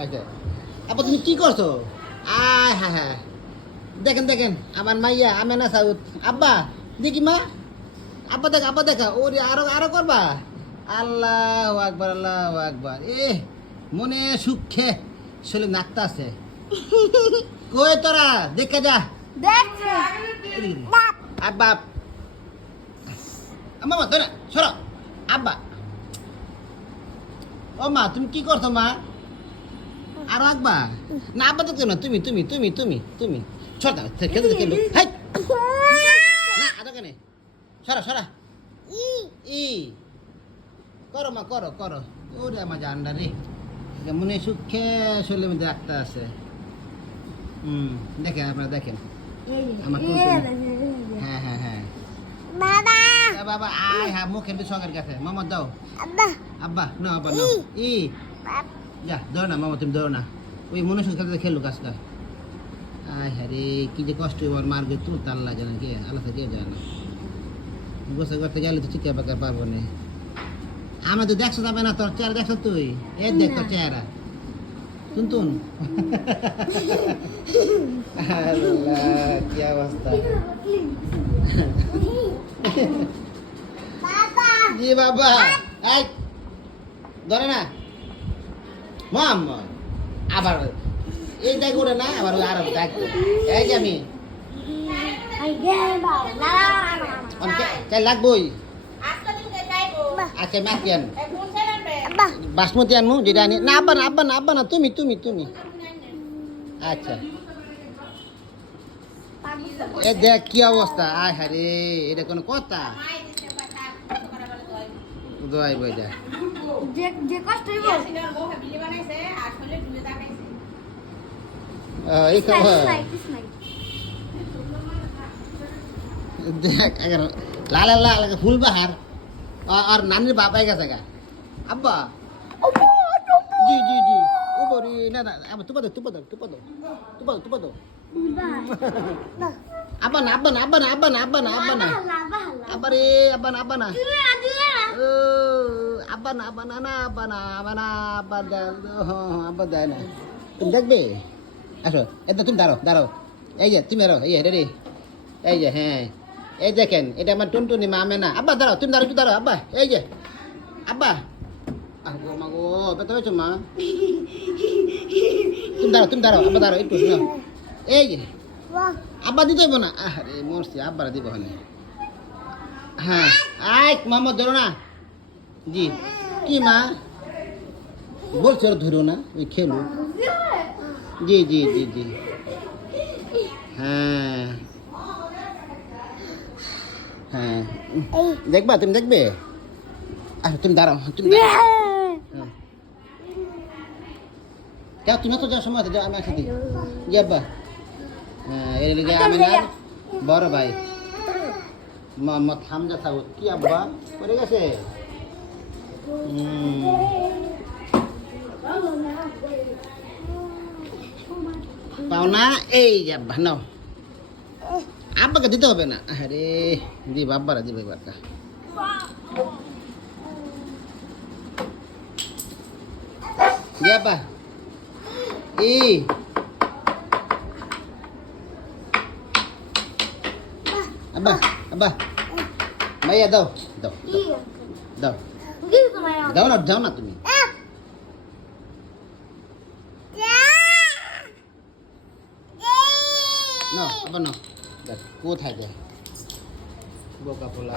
আচ্ছা আপা তুমি কি করছো? আয় হ্যাঁ হ্যাঁ দেখেন দেখেন আমার মাইয়া আমেনা সাউদ। আব্বা দেখি মা, আব্বা দেখা ওরে আরো আরো করবা। আল্লাহ আকবার আল্লাহ আকবার। মনে সুখে শরীর নাকতা আছে। কই তোরা দেখে যা। আব্বা মামা তোরা সরো। আব্বা ও মা তুমি কি করছো মা? আরো আঁকবা না? আব্বা দেখছো না? তুমি তুমি তুমি তুমি তুমি সরা খেলতে খেলবো। না আদা কেন সরা সরা। ই করো মা করো করো। ওরে আমার জানডা রে মনে সুখে শরীরের মধ্যে একটা আছে। দেখেন আপনারা দেখেন আমার হ্যাঁ হ্যাঁ হ্যাঁ বাবা বাবা আয় হ্যাঁ মুখ এমনি সঙ্গের কাছে মামা দাও। আব্বা আব্বা না আব্বা না ই যা ধরো না মামা তুমি ধরো না। ওই মনে সুখে খেললো কাজটা। আয় হ্যাঁ রে কি যে কষ্ট ওর মার গে তুল আল্লাহ জানেন কে আল্লাহ থেকে যায় না। গোসা করতে গেলে তো চিকা পাকা পারবো না। আমার তো দেখছো যাবে না তোর চেহারা দেখছো তুই এ দেখ তোর চেহারা তুন কি অবস্থা। জি বাবা এই ধরে না মোহাম্মদ আবার এই দেখ ওরে না আবার ওই আর দেখ এই যে আমি চাই লাগবই। আচ্ছা মাতি আন বাসমতি আনমু যেটা আনি না আব্বা না আব্বা না আব্বা না তুমি তুমি তুমি আচ্ছা এ দেখ কি অবস্থা। আয় হারে এটা কোনো কথা দোয়াই বই যা যে কষ্ট হইব এই খবর দেখ আগে লাল লাল ফুল বাহার আর নানির বাবাই গেছে গা আব্বা জি জি জি ও বরি না না আবার তুপা দো তুপা দো তুপা দো তুপা দো তুপা দো আব্বা না আব্বা না আব্বা না আব্বা না আব্বা না আব্বা না আব্বা রে আব্বা না আব্বা না ও আব্বা না আব্বা না না আব্বা না আব্বা না আব্বা আব্বা দেয় না তুমি দেখবে আসো এটা তুমি দাঁড়াও দাঁড়াও এই যে তুমি দাঁড়াও এই রে এই যে হ্যাঁ এই দেখেন এটা আমার টুনটুনি মা আমে না। আব্বা দাঁড়াও তুমি দাঁড়াও দাঁড়াও আব্বা এই যে আব্বা আগো মাগো বেটা হয়েছো মা তুমি দাঁড়াও আব্বা দাঁড়াও একটু শুনো এই যে আব্বা দিতে হইব না। আরে মরছি আব্বারা দিব হলে হ্যাঁ আয় মামা ধরো না জি কি মা বলছো ওরা ধরো না ওই খেলো জি জি জি জি হ্যাঁ হ্যাঁ দেখবা তুমি দেখবে আরে তুমি দাঁড়াও তুমি কেউ তুমি তো যাওয়ার সময় আছে যাও আমি একসাথে জি আব্বা হ্যাঁ এর লিগে আমি না বড় ভাই মোহাম্মদ হামজা সাউদ কি আব্বা পড়ে গেছে পাওনা এই যে আব্বা নাও আব্বাকে দিতে হবে না। আরে দিব আব্বারা দিব এবারটা জি আব্বা এই আব্বা আব্বা ভাইয়া দাও দাও দাও দাও না দাও না তুমি না আব্বা না দেখ কোথায় যায় বোকা পোলা